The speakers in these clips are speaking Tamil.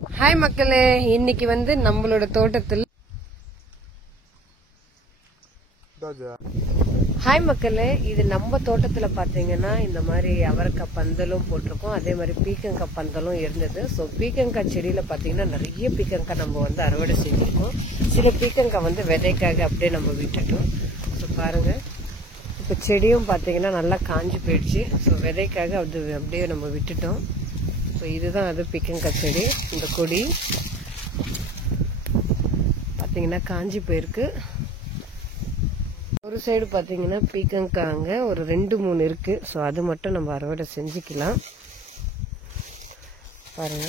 ஹாய் மக்களே, இன்னைக்கு வந்து நம்மளோட தோட்டத்தில் இது நம்ம தோட்டத்துல பாத்தீங்கன்னா இந்த மாதிரி அவரைக்காய் பந்தலும் போட்டிருக்கோம். அதே மாதிரி பீக்கங்காய் பந்தலும் இருந்தது. ஸோ பீக்கங்காய் செடியில பாத்தீங்கன்னா நிறைய பீக்கங்காய் நம்ம வந்து அறுவடை செஞ்சிருக்கோம். சில பீக்கங்காய் வந்து விதைக்காக அப்படியே நம்ம விட்டுட்டோம். ஸோ பாருங்க, இப்ப செடியும் பாத்தீங்கன்னா நல்லா காஞ்சி போயிடுச்சு. ஸோ விதைக்காக அது அப்படியே நம்ம விட்டுட்டோம். ஸோ இதுதான் அது பீக்கங்காய் செடி. இந்த கொடி பாத்தீங்கன்னா காஞ்சி போயிருக்கு. ஒரு சைடு பாத்தீங்கன்னா பீக்கங்காங்க ஒரு 2-3 இருக்கு. ஸோ அது மட்டும் நம்ம அறுவடை செஞ்சுக்கலாம் பாருங்க.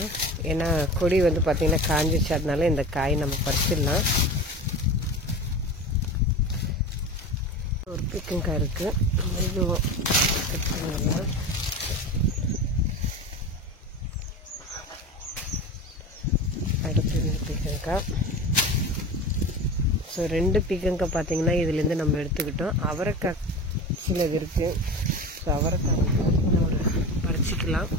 ஏன்னா கொடி வந்து பாத்தீங்கன்னா காஞ்சிச்சு, அதனால இந்த காய் நம்ம பறிச்சிடலாம். ஒரு பீக்கங்காய் இருக்கு, இதுவும் அடுத்து பீக்கங்காய். ஸோ 2 பீக்கங்காய் பார்த்தீங்கன்னா இதுலேருந்து நம்ம எடுத்துக்கிட்டோம். அவரைக்காய் சிலது இருக்கு. ஸோ அவரைக்காய் ஒரு பறிச்சிக்கலாம்.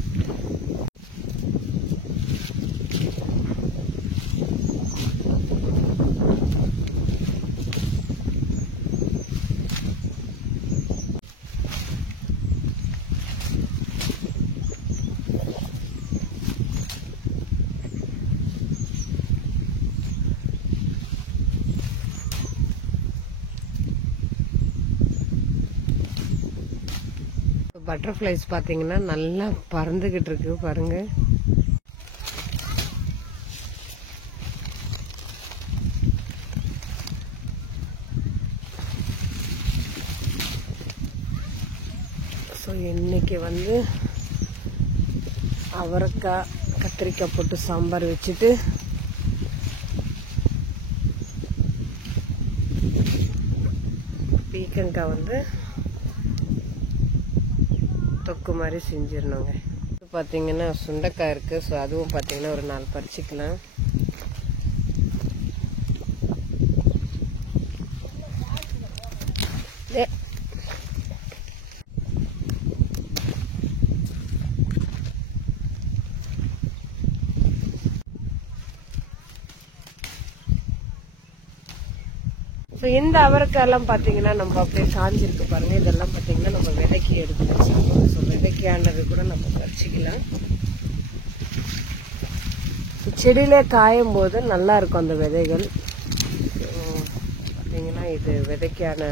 பட்டர்ஃப்ளைஸ் பாத்தீங்கன்னா நல்லா பறந்துகிட்டு இருக்கு பாருங்க. ஸோ இன்னைக்கு வந்து அவரைக்காய் கத்திரிக்காய் போட்டு சாம்பார் வச்சுட்டு பீக்கங்காய் வந்து தொக்கு மாதிரி செஞ்சிடணுங்க. பார்த்தீங்கன்னா சுண்டைக்காய் இருக்கு. ஸோ அதுவும் பார்த்தீங்கன்னா ஒரு 4 பறிச்சிக்கலாம். ஸோ இந்த அவரைக்காய் எல்லாம் பார்த்தீங்கன்னா நம்ம அப்படியே காஞ்சிருக்கு பாருங்க. இதெல்லாம் பார்த்தீங்கன்னா நம்ம விதைக்கு எடுத்து வச்சிருக்கோம். ஸோ விதைக்கானது கூட நம்ம பறிச்சிக்கலாம். செடியிலே காயும் போது நல்லா இருக்கும் அந்த விதைகள். பார்த்தீங்கன்னா இது விதைக்கான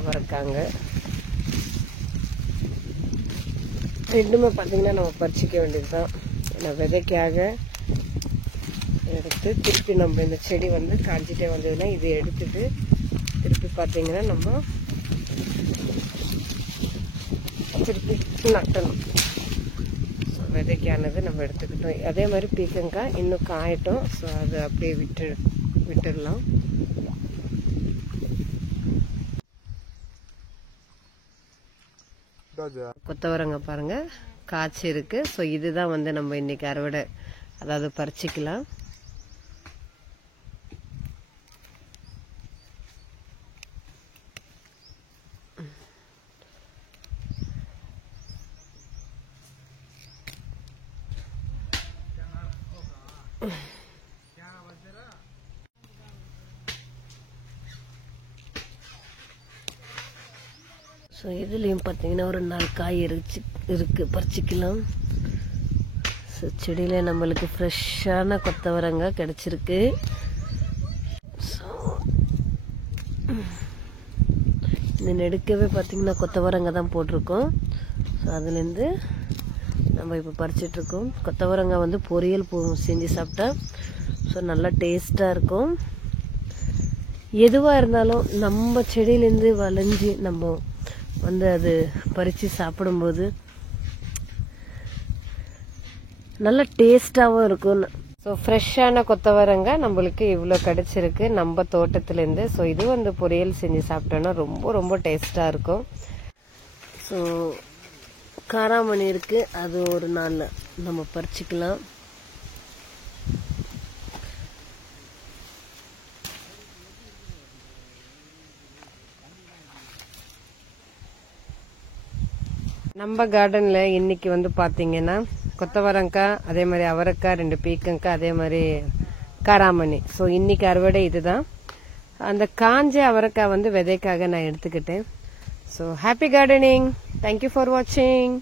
அவரைக்காங்க. ரெண்டுமே பார்த்தீங்கன்னா நம்ம பறிச்சிக்க வேண்டியதுதான். ஏன்னா விதைக்காக எடுத்து திருப்பி நம்ம இந்த செடி வந்து காஞ்சிட்டே வந்ததுன்னா இது எடுத்துட்டு திருப்பி பார்த்தீங்கன்னா நம்ம திருப்பி நட்டணும். ஸோ விதைக்கானது நம்ம எடுத்துக்கிட்டோம். அதே மாதிரி பீக்கங்காய் இன்னும் காயட்டும். ஸோ அது அப்படியே விட்டுடலாம். கொத்தவரங்காய் பாருங்க காய்ச்சி இருக்கு. ஸோ இதுதான் வந்து நம்ம இன்னைக்கு அறுவடை, அதாவது பறிச்சிக்கலாம். ஸோ இதுலேயும் பார்த்தீங்கன்னா ஒரு 4 காய் இருக்கு, பறிச்சிக்கலாம். ஸோ செடியில் நம்மளுக்கு ஃப்ரெஷ்ஷான கொத்தவரங்காய் கிடச்சிருக்கு. ஸோ இந்த நெடுக்கவே பார்த்தீங்கன்னா கொத்தவரங்காய் தான் போட்டிருக்கோம். ஸோ அதுலேருந்து நம்ம இப்போ பறிச்சிட்ருக்கோம். கொத்தவரங்காய் வந்து பொரியல் செஞ்சு சாப்பிட்டா ஸோ நல்லா டேஸ்ட்டாக இருக்கும். எதுவாக இருந்தாலும் நம்ம செடியிலேருந்து வளைஞ்சி நம்ம வந்து அது பறித்து சாப்பிடும்போது நல்ல டேஸ்டாகவும் இருக்கும். ஸோ ஃப்ரெஷ்ஷான கொத்தவரங்காய் நம்மளுக்கு இவ்வளோ கிடச்சிருக்கு நம்ம தோட்டத்துலேருந்து. ஸோ இது வந்து பொரியல் செஞ்சு சாப்பிட்டோன்னா ரொம்ப ரொம்ப டேஸ்ட்டாக இருக்கும். ஸோ காராமணி இருக்கு, அது ஒரு 4 நம்ம பறிச்சிக்கலாம். நம்ம கார்டன்ல இன்னைக்கு வந்து பாத்தீங்கன்னா கொத்தவரங்காய், அதே மாதிரி அவரைக்காய், 2 பீக்கங்காய், அதே மாதிரி காராமணி. ஸோ இன்னைக்கு அறுவடை இதுதான். அந்த காஞ்ச அவரைக்காய் விதைக்காக நான் எடுத்துக்கிட்டேன். So happy gardening. Thank you for வாட்சிங்.